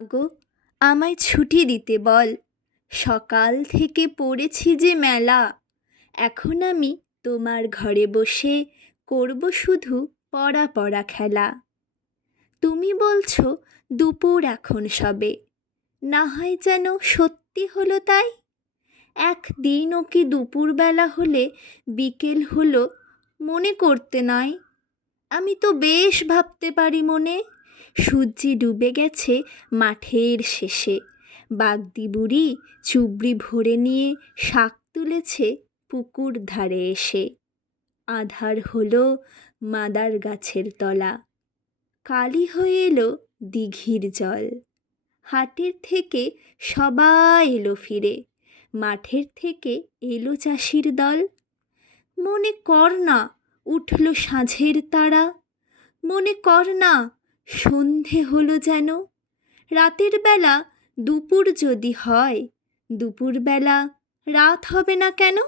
গো, আমায় ছুটি দিতে বল, সকাল থেকে পড়েছি যে মেলা। এখন আমি তোমার ঘরে বসে করব শুধু পড়া পড়া খেলা। তুমি বলছো দুপুর এখন সবে, না হয় যেন সত্যি হলো তাই। একদিনও কি দুপুরবেলা হলে বিকেল হলো মনে করতে নয়? আমি তো বেশ ভাবতে পারি মনে, সূর্যি ডুবে গেছে মাঠের শেষে, বাগদি বুড়ি চুবড়ি ভরে নিয়ে শাক তুলেছে পুকুর ধারে এসে। আধার হলো মাদার গাছের তলা, কালি হয়ে এলো দিঘির জল। হাটের থেকে সবাই এলো ফিরে, মাঠের থেকে এলো চাষির দল। মনে কর না উঠল সাঁঝের তারা, মনে কর না সন্ধে হলো যেন। রাতের বেলা দুপুর যদি হয়, দুপুরবেলা রাত হবে না কেন?